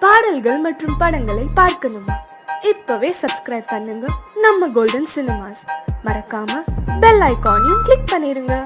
பாடல்கள் மற்றும் படங்களை பார்க்கணுமா? இப்பவே சப்ஸ்கிரைப் பண்ணுங்க நம்ம கோல்டன் சினிமாஸ். மறக்காம பெல் ஐகானையும் கிளிக் பண்ணிருங்க.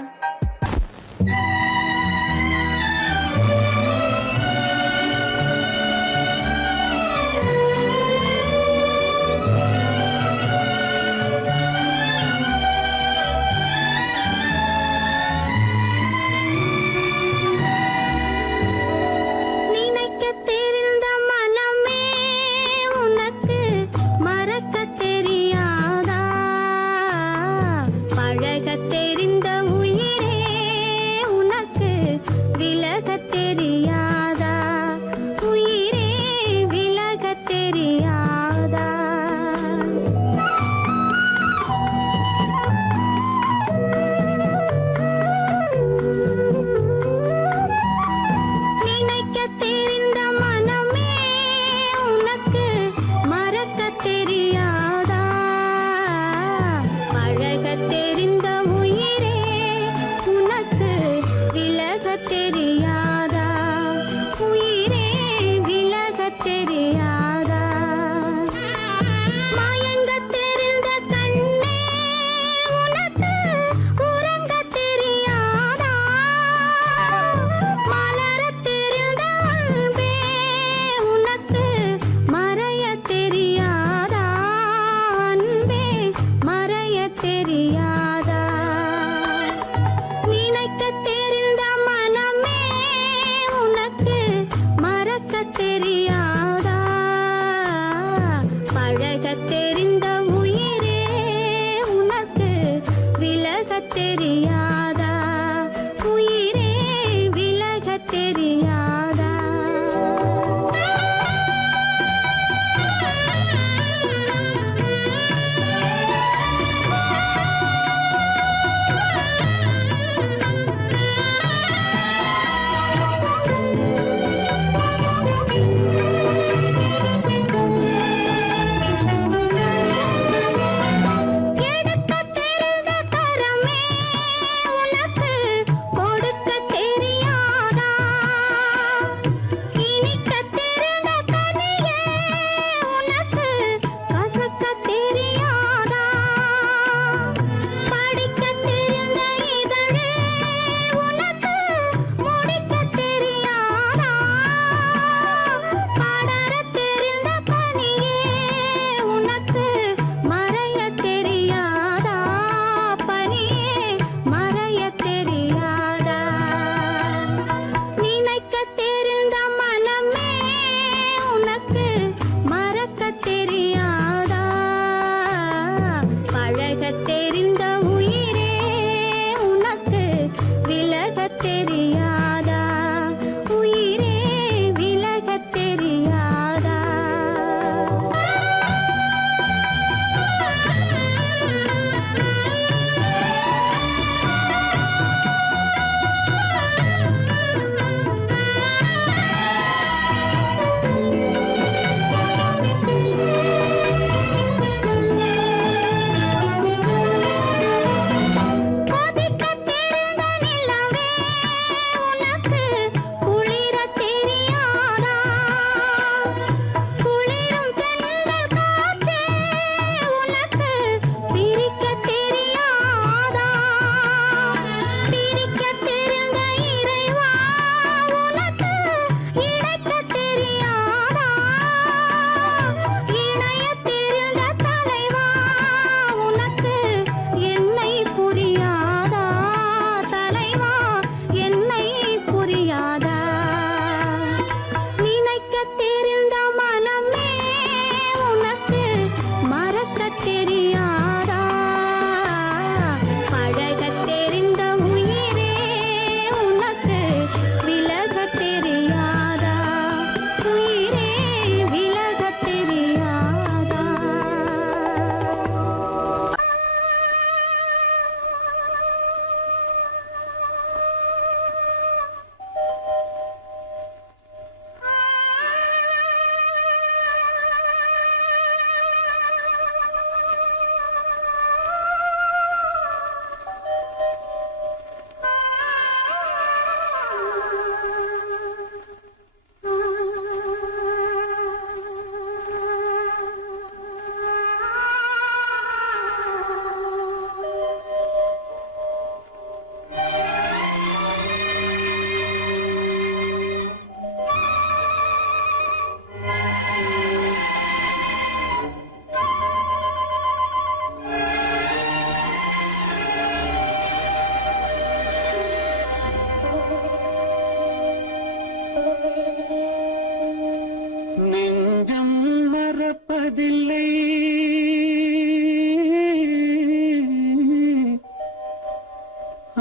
நெஞ்சம் மறப்பதில்லை,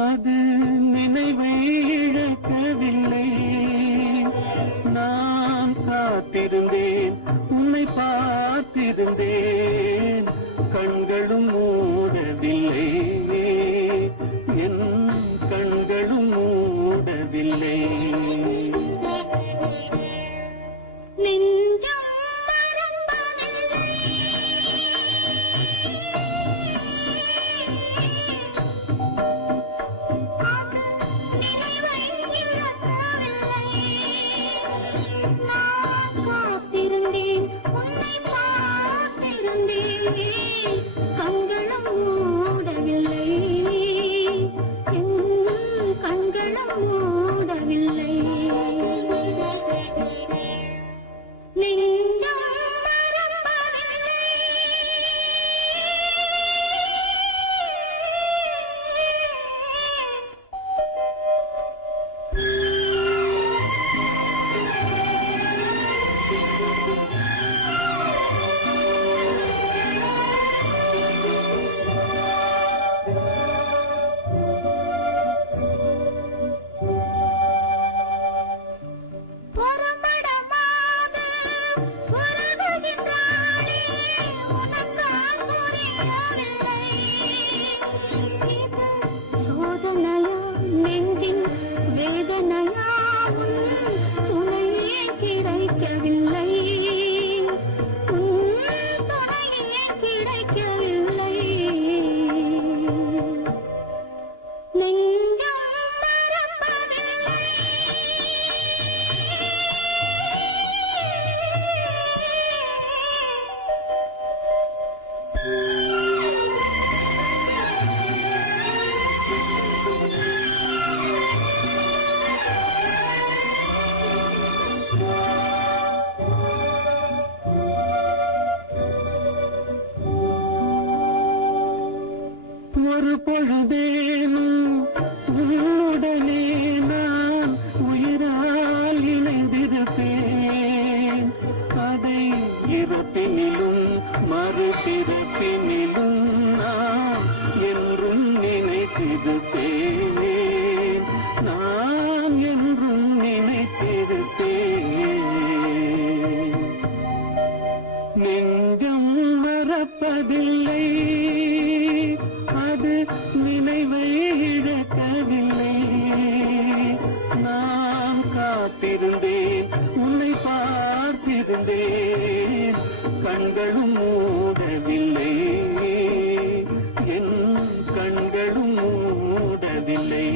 அது நினைவை இழக்கவில்லை. நான் காத்திருந்தேன், உன்னை பார்த்திருந்தேன், கண்களும் மூடவில்லை, என் கண்களும் மூடவில்லை. ஒரு பொழுதேனும் உன்னுடனே நான் உயிரால் இணைந்திருப்பேன். அதை இறப்பினிலும் மறுபிறப்பினிலும் நான் என்றும் நினைத்திருப்பேன், நான் என்றும் நினைத்திருப்பேன். நெஞ்சம் மறப்பதில்லை, அது நினைவை இழக்கவில்லை. நான் காத்திருந்தேன், உன்னை பார்த்திருந்தேன், கண்களும் மூடவில்லை, என் கண்களும் மூடவில்லை.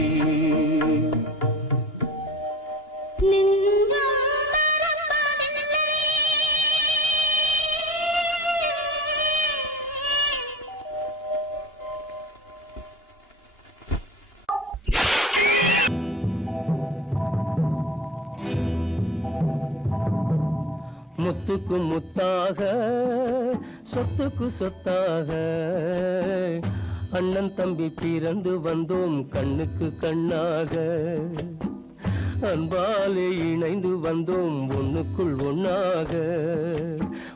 முத்துக்கு முத்தாக, சொத்துக்கு சொத்தாக, அண்ணன் தம்பி பிறந்து வந்தோம் கண்ணுக்கு கண்ணாக. அன்பாலே இணைந்து வந்தோம் ஒண்ணுக்குள் ஒண்ணாக.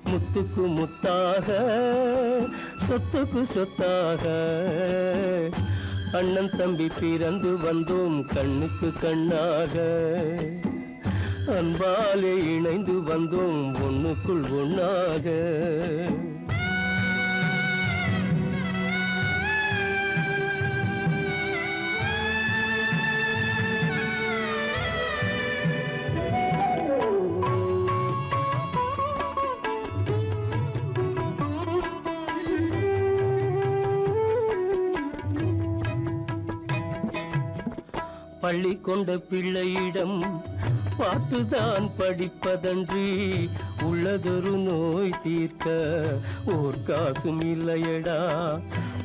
முத்துக்கு முத்தாக, சொத்துக்கு சொத்தாக, அண்ணன் தம்பி பிறந்து வந்தோம் கண்ணுக்கு கண்ணாக. அன்பாலே இணைந்து வந்தோம் ஒண்ணுக்குள் ஒண்ணாக. பள்ளி கொண்ட பிள்ளையிடம் பார்த்துதான் படிப்பதன்றி உள்ளதொரு நோய் தீர்க்க ஓர் காசும் இல்லையடா.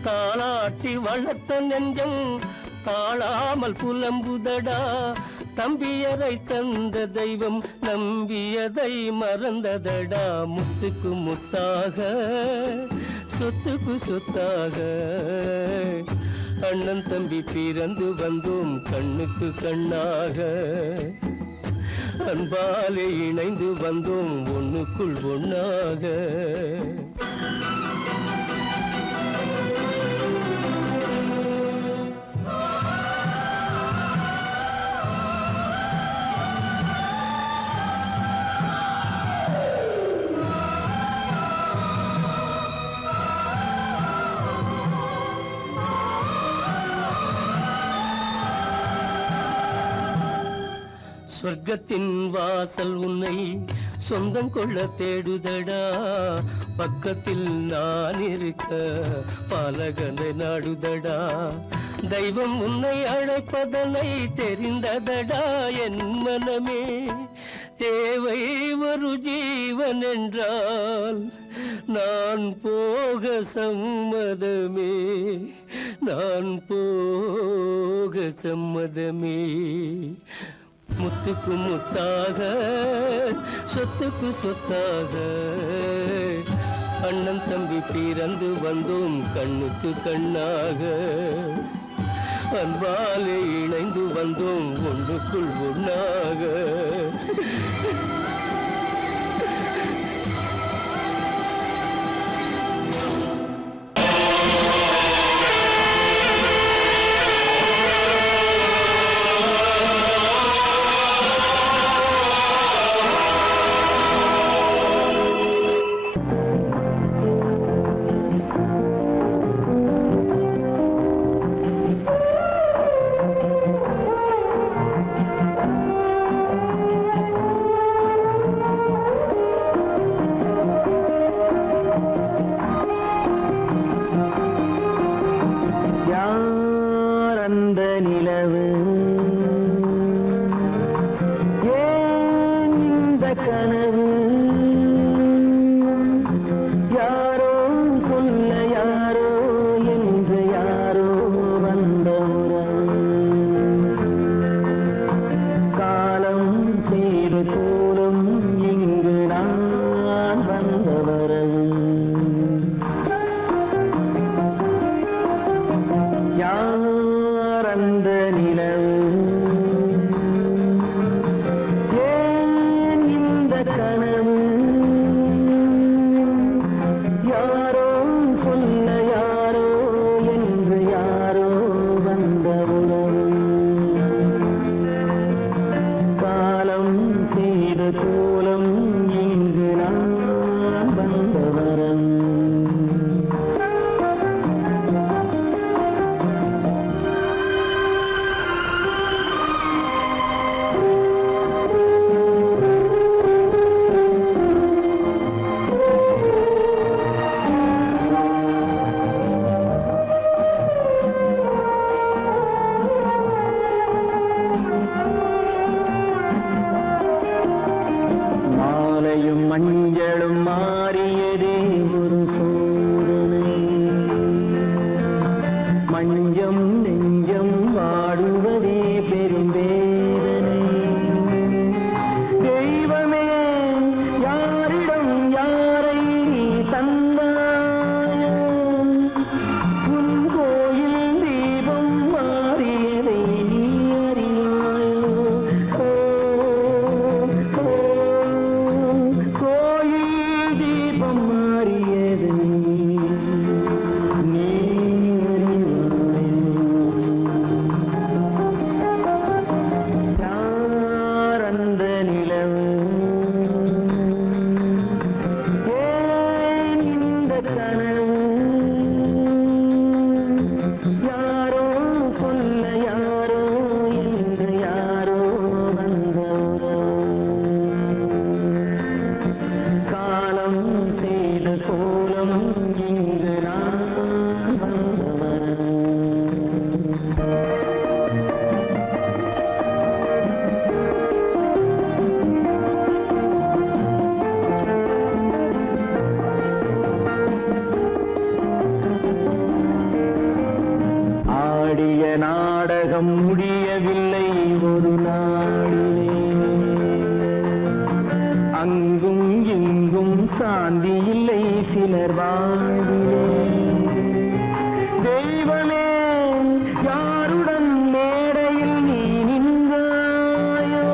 தாளாட்டி வளர்த்த நெஞ்சம் தாழாமல் புலம்புதடா. தம்பியரை தந்த தெய்வம் நம்பியதை மறந்ததடா. முத்துக்கு முத்தாக, சொத்துக்கு சொத்தாக, அண்ணன் தம்பி பிறந்து வந்தோம் கண்ணுக்கு கண்ணாக. அன்பாலே இணைந்து வந்தோம் ஒண்ணுக்குள் ஒண்ணாக. சொர்க்கத்தின் வாசல் உன்னை சொந்தம் கொள்ள தேடுதடா, பக்கத்தில் நான் இருக்க பாலகனை நாடுதடா. தெய்வம் உன்னை அழைப்பதனை தெரிந்ததடா என் மனமே. தேவை ஒரு ஜீவன் என்றால் நான் போக சம்மதமே, நான் போக சம்மதமே. முத்துக்கு முத்தாக சொத்துக்கு சொத்தாக அண்ணன் தம்பி பிறந்து வந்தோம் கண்ணுக்கு கண்ணாக. அன்பாலே இணைந்து வந்தோம் ஒன்றுக்குள் ஒண்ணாக. நாடகம் முடியவில்லை ஒரு நாளிலே, அங்கும் இங்கும் சாந்தி இல்லை சிலர் வாழ்விலே. தெய்வமே யாருடன் மேடையில் நீ நின்றாயோ,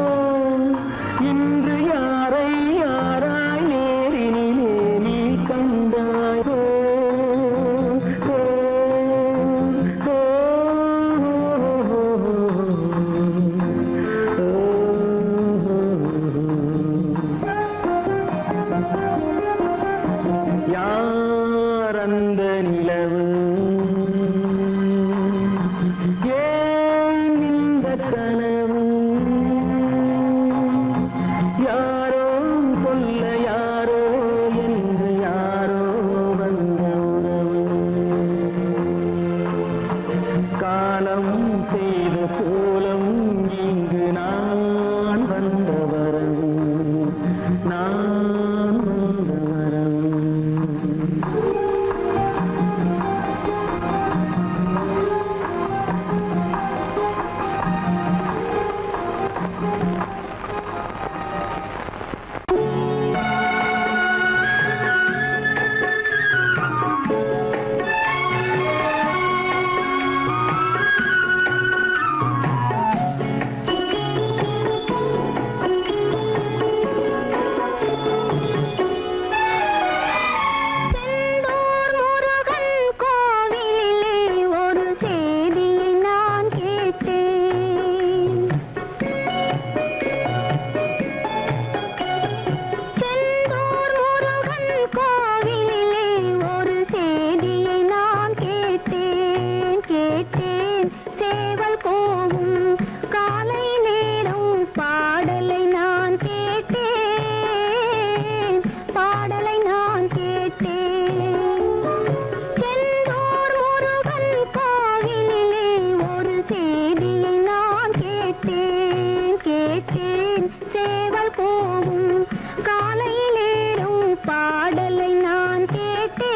பாடலை நான் கேட்டேன்,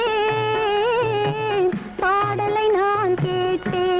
பாடலை நான் கேட்டேன்.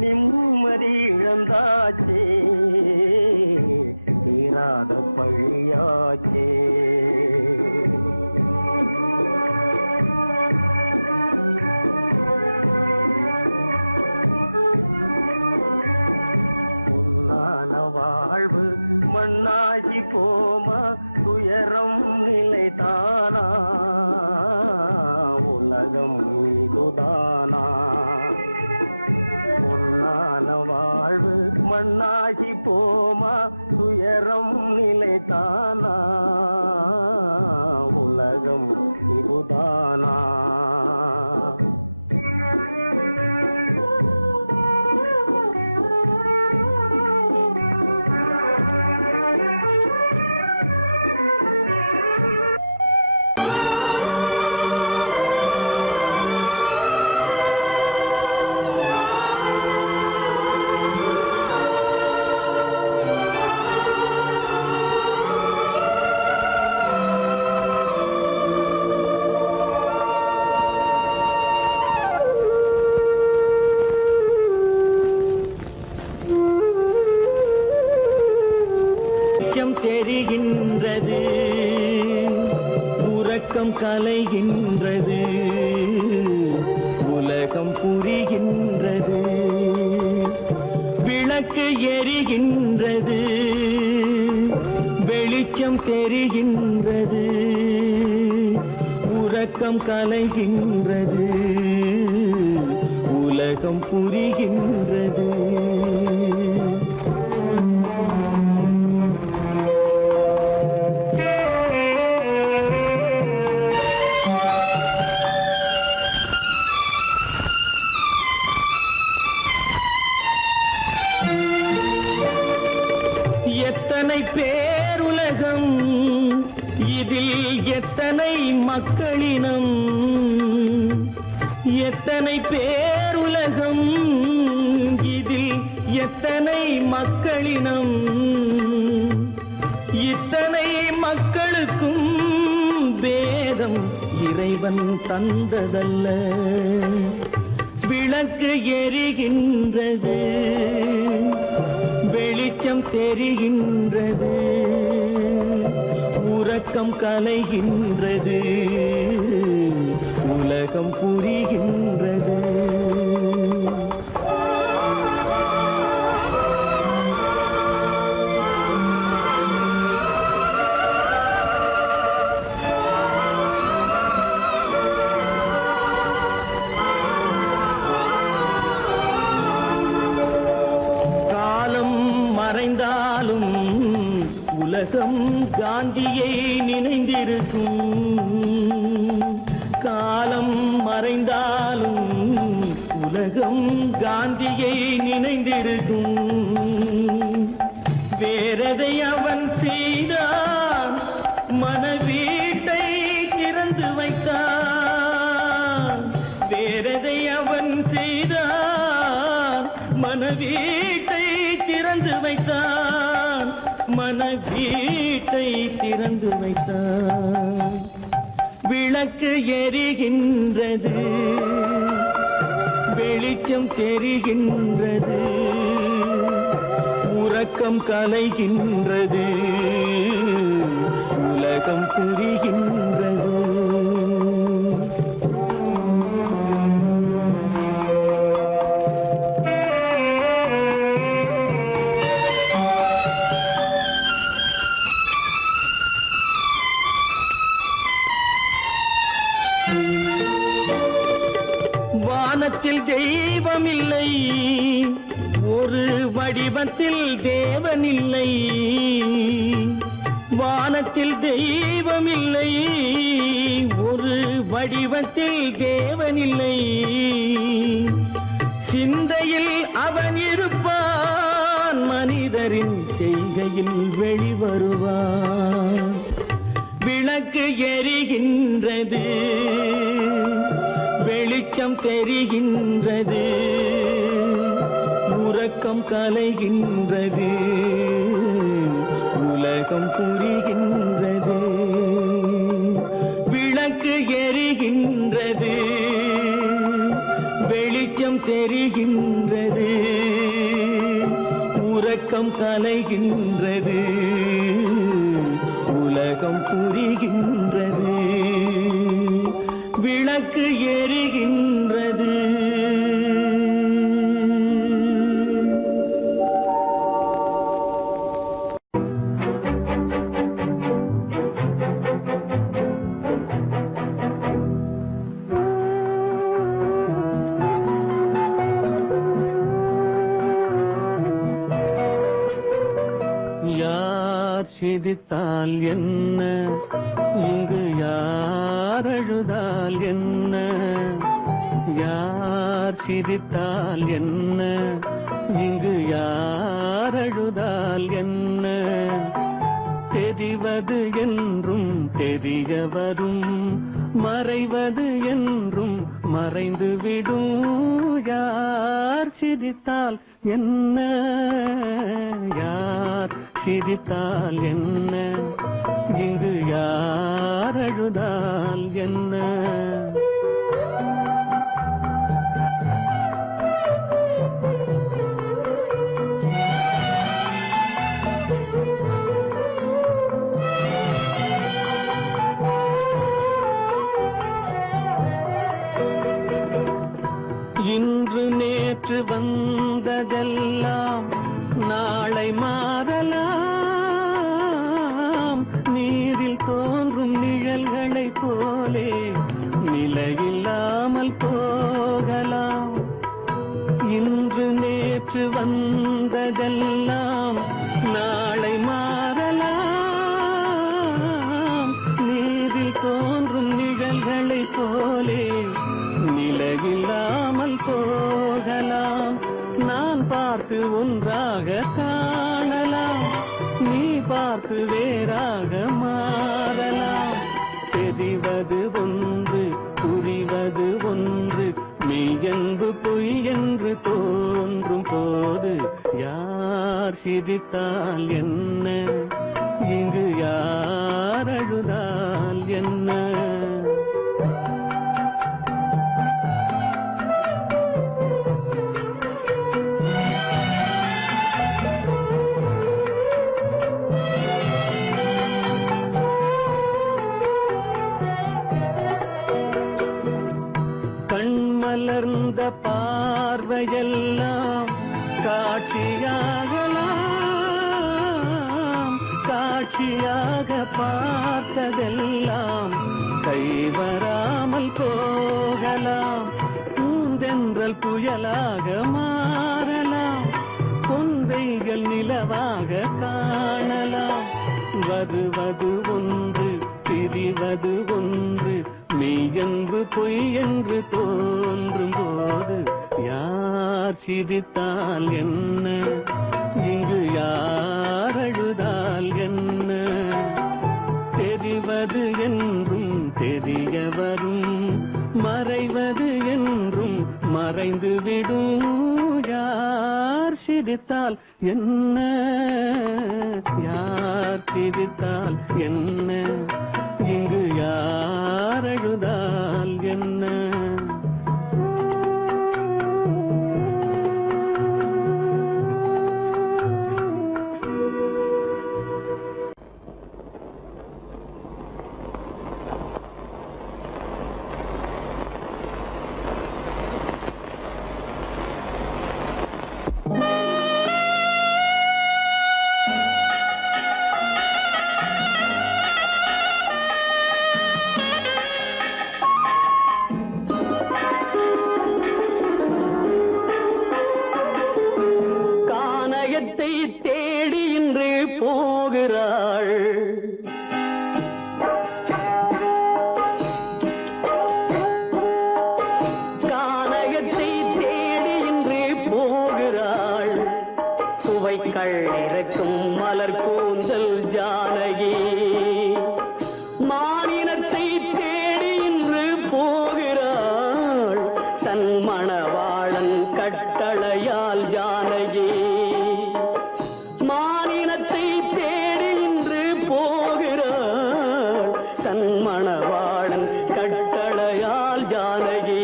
நிம்மதி இழந்தாச்சே தீராத பழியாச்சே வாழ்வு மண்ணாகி போமா துயரம் நிலைதானா உலகம் இதுதானா பொன்னான வாழ்வு மண்ணாகி போமா துயரம் நிலைதானா உலகம் இதுதானா தெரிகின்றது உறக்கம் கலைகின்றது உலகம் புரிகின்றது விளக்கு எரிகின்றது வெளிச்சம் தெரிகின்றது உறக்கம் கலைகின்றது உலகம் புரிகின்றது எத்தனை பேருலகம் இதில் எத்தனை மக்களினம் எத்தனை பேருலகம் இதில் எத்தனை மக்களினம் இத்தனை மக்களுக்கும் வேதம் இறைவன் தந்ததல்ல விளக்கு எரிகின்றது வெளிச்சம் தெரிகின்றது உறக்கம் கலைகின்றது உலகம் புரிகின்றது மறைந்தாலும் உலகம் காந்தியை நினைந்திருக்கும் காலம் மறைந்தாலும் உலகம் காந்தியை நினைந்திருக்கும் வேறதை அவன் செய்தான் மனவீட்டை திறந்து வைத்தான் வேறதை அவன் செய்தான் மனவீட்டை திறந்து வைத்தான் மனவீட்டை திறந்து வைத்தான் விளக்கு எரிகின்றது வெளிச்சம் தெரிகின்றது உறக்கம் கலைகின்றது உலகம் புரிகின்றது வானத்தில் தெய்வமில்லை ஒரு வடிவத்தில் தேவனில்லை வானத்தில் தெய்வமில்லை ஒரு வடிவத்தில் தேவனில்லை சிந்தையில் அவன் இருப்பான் மனிதரின் செய்கையில் வெளிவருவான் விளக்கு எரிகின்றது வெளிச்சம் தெரிகின்றது உறக்கம் கலைகின்றது உலகம் புரிகின்றது விளக்கு எரிகின்றது வெளிச்சம் தெரிகின்றது நிஜம் கலைகின்றது உலகம் புரிகின்றது விளக்கு எரிகின்றது சிரித்தால் என்ன இங்கு யார் அழுதால் என்ன யார் சிரித்தால் என்ன இங்கு யார் அழுதால் என்ன தெரிவது என்றும் தெரிய வரும் மறைவது என்றும் மறைந்துவிடும் யார் சிரித்தால் என்ன யார் சிரித்தால் என்ன இங்கு யார் அழுதால் என்ன இன்று நேற்று வந்ததெல்லாம் நாளை மாறலாம் நீரில் தோன்றும் நிழல்களைப் போலே நிலையில்லாமல் போகலாம் இன்று நேற்று வந்ததெல்லாம் நாளை மாறலாம் நீரில் தோன்றும் நிழல்களைப் போலே நிலையில்லாமல் போகலாம் நான் பார்த்து ஒன்றாக காணலாம் நீ பார்த்து வேறாக மாறலாம் தெரிவது ஒன்று புரிவது ஒன்று மெய்யென்பு பொய் என்று தோன்றும் போது யார் சிரித்தால் என்ன இங்கு யார் அழுதால் என்ன கண்மலர்ந்த பார்வையெல்லாம் காட்சியாகலாம் காட்சியாக பார்த்ததெல்லாம் கைவராமல் போகலாம் பூந்தென்றல் புயலாக மாறலாம் பொந்தைகள் நிலவாக காணலாம் வருவது ஒன்று பிரிவது ஒன்று மெய்யென்பு பொய் என்று தோன்றும் போது யார் சிரித்தால் என்ன இங்கு யார் அழுதால் என்ன தெரிவது என்றும் தெரிய வரும் மறைவது என்றும் மறைந்துவிடும் யார் சிரித்தால் என்ன யார் சிரித்தால் என்ன இங்கு யார் அழுதால் என்ன தேடி இன்று போகிறாள் கானகத்தை தேடி இன்று போகிறாள் சுவைக்கள் இறக்கும் மலர் கூந்தல் ஜானகி மானினத்தை தேடி இன்று போகிறாள் தன் மணவாளன் கட்டளையால் ஜானகி மானினத்தை தேடி இன்று போகிறாள் தன் மணவாளன் கட்டளையால் ஜானகி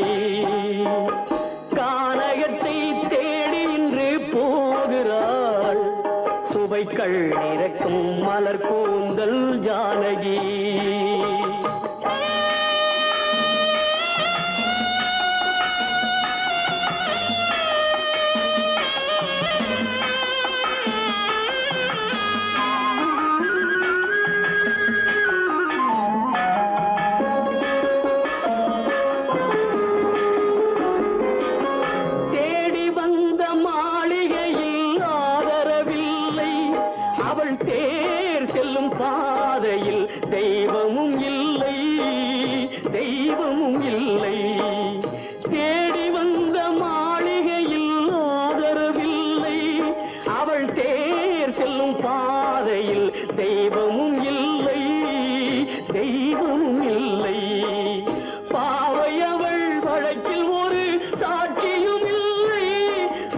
கானகத்தை தேடி இன்று போகிறாள் தெய்வமும் இல்லை. தேடி வந்த மாளிகையில் ஆதரவில்லை. அவள் தேர் செல்லும் பாதையில் தெய்வமும் இல்லை, தெய்வமும் இல்லை. பாவை அவள் வழக்கில் ஒரு சாட்சியும் இல்லை.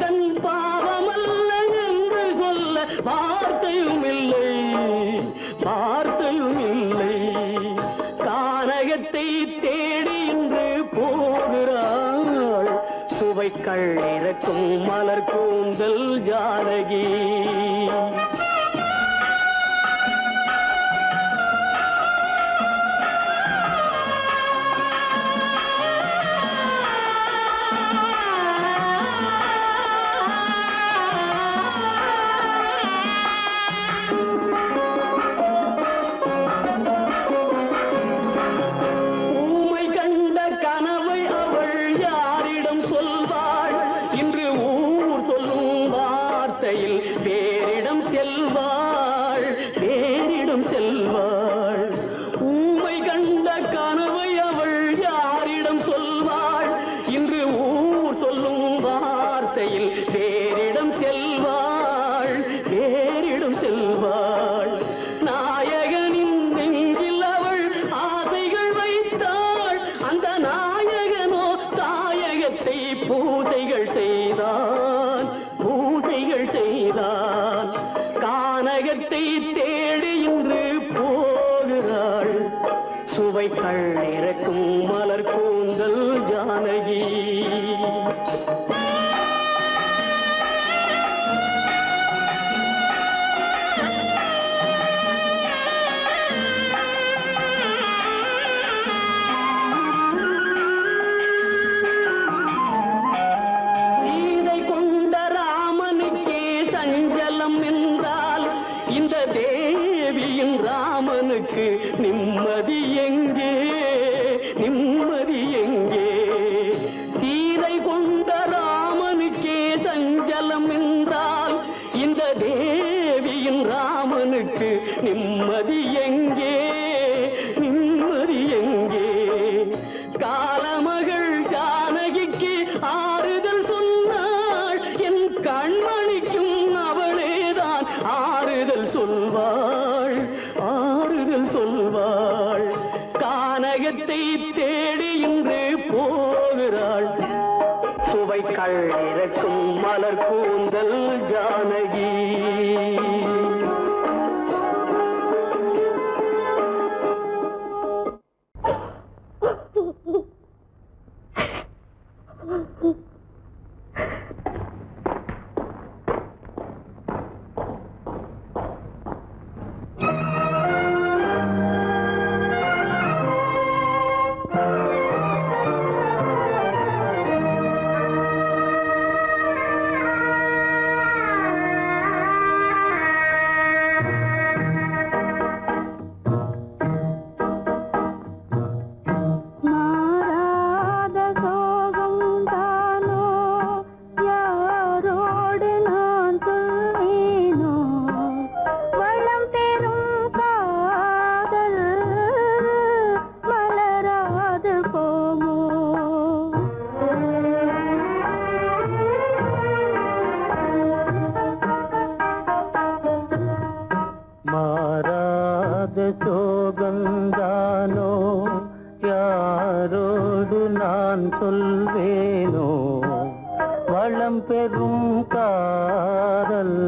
தன் பாவமல்ல என்று சொல்ல வார்த்தையும் இல்லை, வார்த்தையும் இல்லை. கானகத்தை தேடி இன்று போகிறாள். சுவைக்கள் இறக்கும் மலர் கூந்தல் ஜானகி. வேறிடம் செல்வாள், வேறிடம் செல்வாள். ஊமை கண்ட கனவை அவள் யாரிடம் சொல்வாள்? இன்று ஊர் சொல்லும் வார்த்தையில் வேறிடம் செல்வாள், வேறிடம் செல்வாள். நாயகனின் நெஞ்சில் அவள் ஆசைகள் வைத்தாள். அந்த நாயகனோ தாயகத்தை பூசைகள் செய்தான், பூசைகள் செய்தான். கானகத்தை தேடி இன்று போகிறாள். சுவைக்கள் இறக்கும் மலர் கூந்தல் ஜானகி. இந்த தேவியின் ராமனுக்கு நிம்மதி எங்கே, நிம்மதி எங்கே? சீதை கொண்ட ராமனுக்கே சஞ்சலம் என்றால் இந்த தேவியின் ராமனுக்கு நிம்மதி எங்கே, நிம்மதி எங்கே? காலமகள் ஜானகிக்கு ஆறுதல் சொன்னாள். என் கண்மணிக்கும் அவளேதான் ஆறுதல் சொல்வாள், ஆறுதல் சொல்வாள். கானகத்தை தேடி இன்று போகிறாள். சுவைக்கள் இறக்கும் மலர் கூந்தல் ஜானகி. சோகந்தானோ யாரோடு நான் சொல்வேனோ வளம் பெறும் காதல்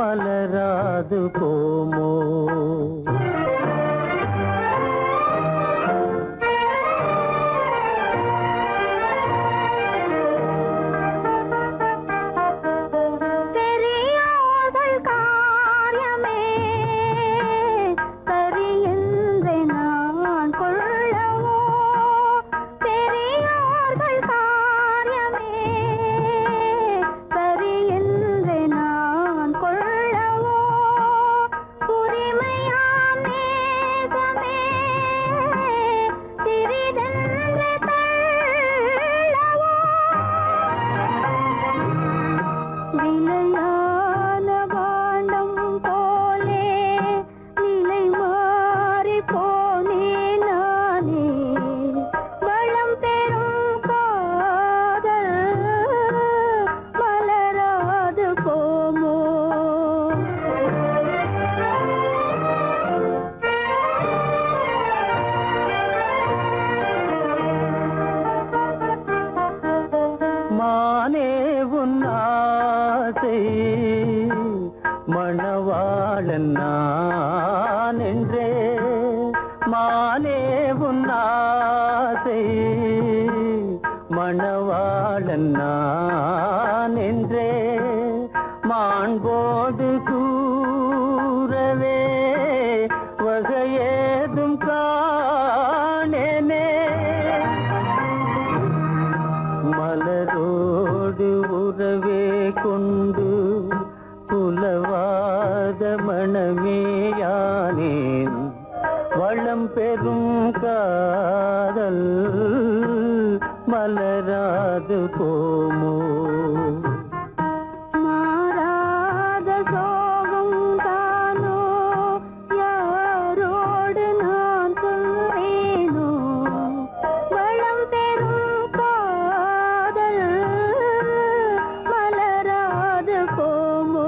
மலராது போமோ. மானே உன்னாசை மணவாளன் நான் என்றே மாண்போடு கூறவே வகையேதும் காணேனே மலரோடு உறவே கொண்டு புலவாத மணமேயானேன் வளம் பெறும் காதல் மலராது போமோ மாறாத சோகம் தானோ யாரோடு நான் சொல்வேனோ வளம் பெறும் காதல் மலராது போமோ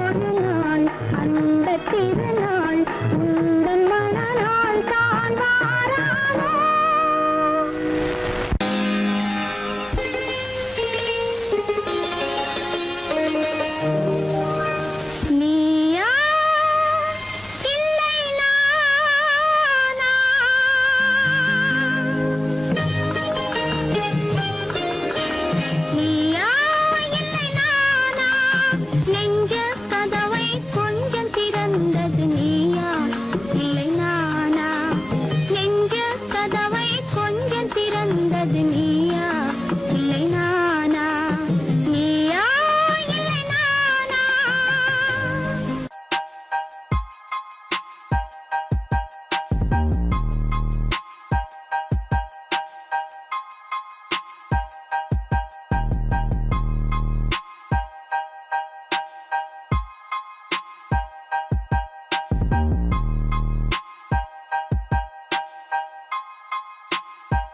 ஒரு நாள் அந்த திருநாள்